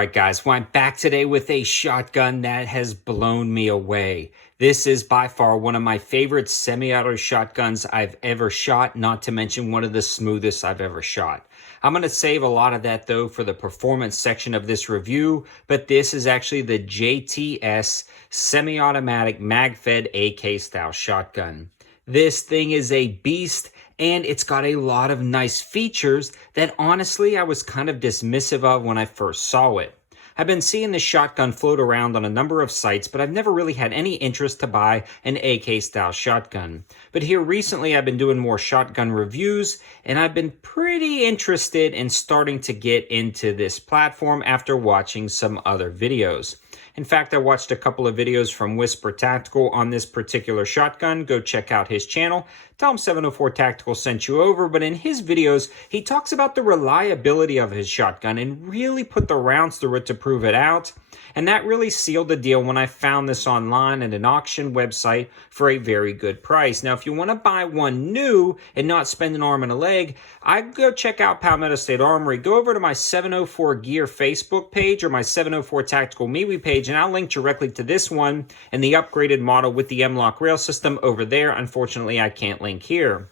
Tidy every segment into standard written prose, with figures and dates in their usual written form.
Alright guys, well I'm back today with a shotgun that has blown me away. This is by far one of my favorite semi-auto shotguns I've ever shot, not to mention one of the smoothest I've ever shot. I'm going to save a lot of that though for the performance section of this review, but this is actually the JTS semi-automatic mag-fed AK style shotgun. This thing is a beast, and it's got a lot of nice features that honestly I was kind of dismissive of when I first saw it. I've been seeing this shotgun float around on a number of sites, but I've never really had any interest to buy an AK style shotgun. But here recently I've been doing more shotgun reviews, and I've been pretty interested in starting to get into this platform after watching some other videos. In fact, I watched a couple of videos from Whisper Tactical on this particular shotgun. Go check out his channel. Tell him 704 Tactical sent you over, but in his videos, he talks about the reliability of his shotgun and really put the rounds through it to prove it out. And that really sealed the deal when I found this online at an auction website for a very good price. Now, if you want to buy one new and not spend an arm and a leg, I'd go check out Palmetto State Armory. Go over to my 704 Gear Facebook page or my 704 Tactical MeWe page, and I'll link directly to this one and the upgraded model with the M-Lock rail system over there. Unfortunately, I can't link here.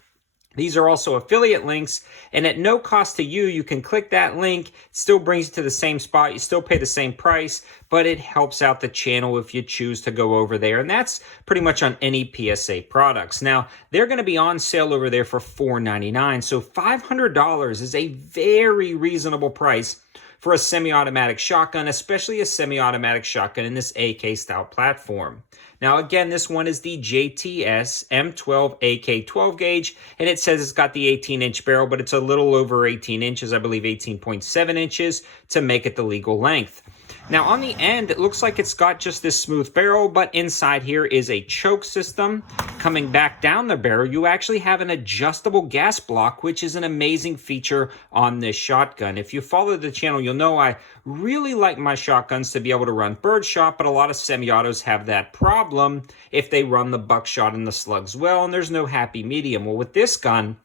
These are also affiliate links, and at no cost to you, you can click that link. It still brings you to the same spot. You still pay the same price, but it helps out the channel if you choose to go over there. And that's pretty much on any PSA products. Now, they're going to be on sale over there for $4.99. So $500 is a very reasonable price for a semi-automatic shotgun, especially a semi-automatic shotgun in this AK style platform. Now again, this one is the JTS M12AK 12 gauge, and it says it's got the 18-inch barrel, but it's a little over 18 inches, I believe 18.7 inches to make it the legal length. Now on the end, it looks like it's got just this smooth barrel, but inside here is a choke system. Coming back down the barrel, you actually have an adjustable gas block, which is an amazing feature on this shotgun. If you follow the channel, you'll know I really like my shotguns to be able to run birdshot, but a lot of semi-autos have that problem if they run the buckshot and the slugs well, and there's no happy medium. Well, with this gun,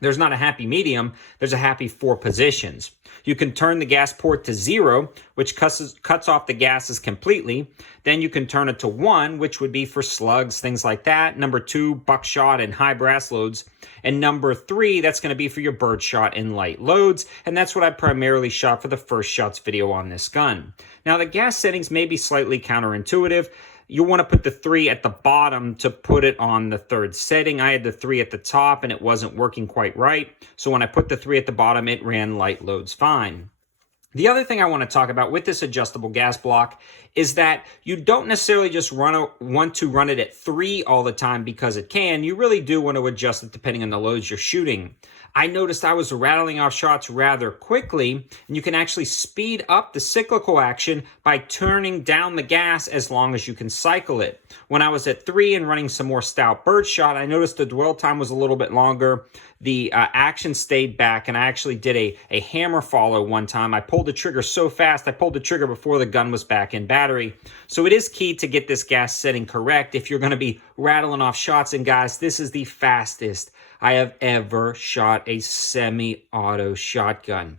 there's not a happy medium, there's a happy 4 positions. You can turn the gas port to 0, which cuts off the gases completely. Then you can turn it to 1, which would be for slugs, things like that. Number 2, buckshot and high brass loads. And number 3, that's going to be for your birdshot and light loads. And that's what I primarily shot for the first shots video on this gun. Now the gas settings may be slightly counterintuitive. You want to put the 3 at the bottom to put it on the 3rd setting. I had the 3 at the top and it wasn't working quite right. So when I put the 3 at the bottom, it ran light loads fine. The other thing I want to talk about with this adjustable gas block is that you don't necessarily just want to run it at 3 all the time because it can. You really do want to adjust it depending on the loads you're shooting. I noticed I was rattling off shots rather quickly, and you can actually speed up the cyclical action by turning down the gas as long as you can cycle it. When I was at 3 and running some more stout birdshot, I noticed the dwell time was a little bit longer. The action stayed back, and I actually did a hammer follow one time. I pulled the trigger so fast, I pulled the trigger before the gun was back in battery. So it is key to get this gas setting correct if you're going to be rattling off shots. And guys, this is the fastest I have ever shot a semi-auto shotgun.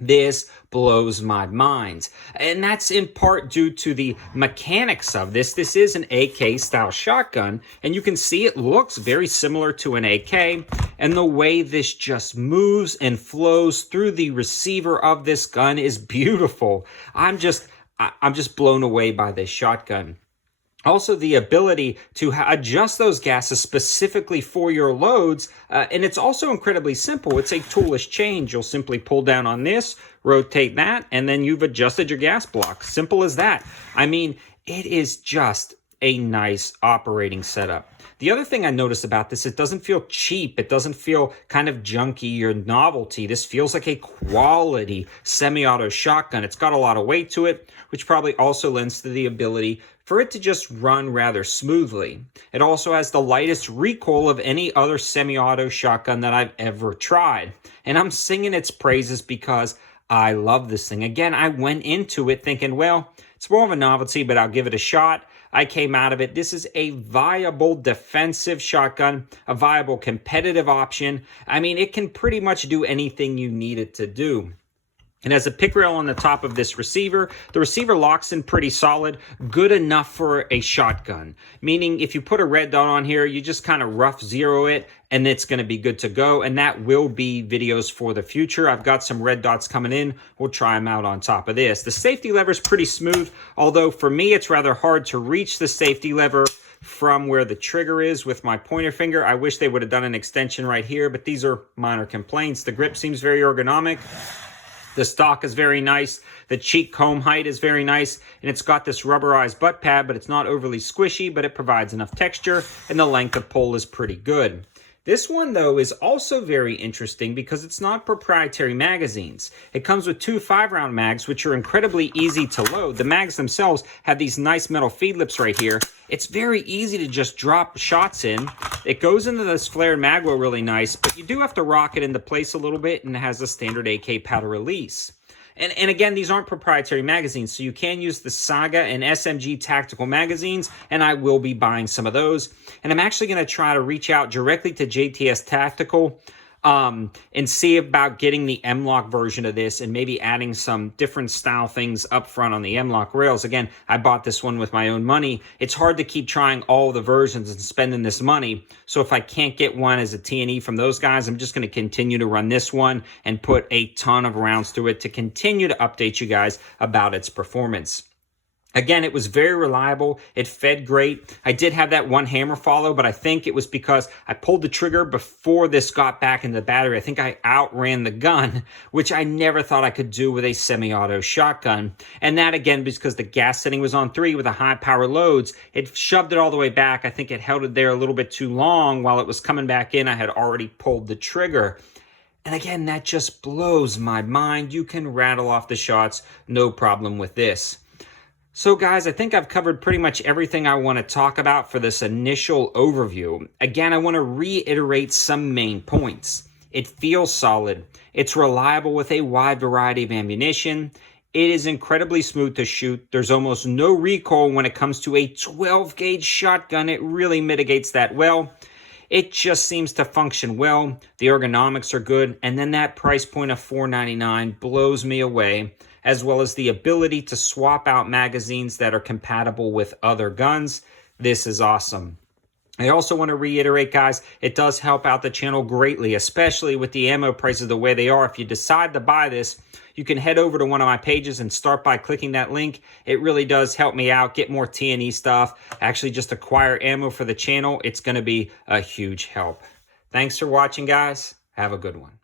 This blows my mind. And that's in part due to the mechanics of this. This is an AK style shotgun, and you can see it looks very similar to an AK. And the way this just moves and flows through the receiver of this gun is beautiful. I'm just blown away by this shotgun. Also, the ability to adjust those gases specifically for your loads, and it's also incredibly simple. It's a toolless change. You'll simply pull down on this, rotate that, and then you've adjusted your gas block. Simple as that. I mean, it is just a nice operating setup. The other thing I noticed about this, it doesn't feel cheap. It doesn't feel kind of junky or novelty. This feels like a quality semi-auto shotgun. It's got a lot of weight to it, which probably also lends to the ability for it to just run rather smoothly. It also has the lightest recoil of any other semi-auto shotgun that I've ever tried. And I'm singing its praises because I love this thing. Again, I went into it thinking, well, it's more of a novelty, but I'll give it a shot. I came out of it. This is a viable defensive shotgun, a viable competitive option. I mean, it can pretty much do anything you need it to do. It has a pick rail on the top of this receiver. The receiver locks in pretty solid, good enough for a shotgun. Meaning if you put a red dot on here, you just kind of rough zero it and it's going to be good to go. And that will be videos for the future. I've got some red dots coming in. We'll try them out on top of this. The safety lever is pretty smooth, although for me, it's rather hard to reach the safety lever from where the trigger is with my pointer finger. I wish they would have done an extension right here, but these are minor complaints. The grip seems very ergonomic. The stock is very nice. The cheek comb height is very nice. And it's got this rubberized butt pad, but it's not overly squishy, but it provides enough texture. And the length of pull is pretty good. This one, though, is also very interesting because it's not proprietary magazines. It comes with two 5-round mags, which are incredibly easy to load. The mags themselves have these nice metal feed lips right here. It's very easy to just drop shots in. It goes into this flared magwell really nice, but you do have to rock it into place a little bit, and it has a standard AK powder release. And again, these aren't proprietary magazines, so you can use the Saga and SMG tactical magazines, and I will be buying some of those. And I'm actually going to try to reach out directly to JTS Tactical and see about getting the M-Lock version of this and maybe adding some different style things up front on the M-Lock rails. Again, I bought this one with my own money. It's hard to keep trying all the versions and spending this money. So if I can't get one as a T&E from those guys, I'm just going to continue to run this one and put a ton of rounds through it to continue to update you guys about its performance. Again, it was very reliable. It fed great. I did have that one hammer follow, but I think it was because I pulled the trigger before this got back into the battery. I think I outran the gun, which I never thought I could do with a semi-auto shotgun. And that, again, because the gas setting was on 3 with the high power loads, it shoved it all the way back. I think it held it there a little bit too long. While it was coming back in, I had already pulled the trigger. And again, that just blows my mind. You can rattle off the shots, no problem with this. So guys, I think I've covered pretty much everything I want to talk about for this initial overview. Again, I want to reiterate some main points. It feels solid. It's reliable with a wide variety of ammunition. It is incredibly smooth to shoot. There's almost no recoil when it comes to a 12-gauge shotgun. It really mitigates that well. It just seems to function well. The ergonomics are good. And then that price point of $4.99 blows me away, as well as the ability to swap out magazines that are compatible with other guns. This is awesome. I also want to reiterate, guys, it does help out the channel greatly, especially with the ammo prices the way they are. If you decide to buy this, you can head over to one of my pages and start by clicking that link. It really does help me out, get more T&E stuff, actually just acquire ammo for the channel. It's going to be a huge help. Thanks for watching, guys. Have a good one.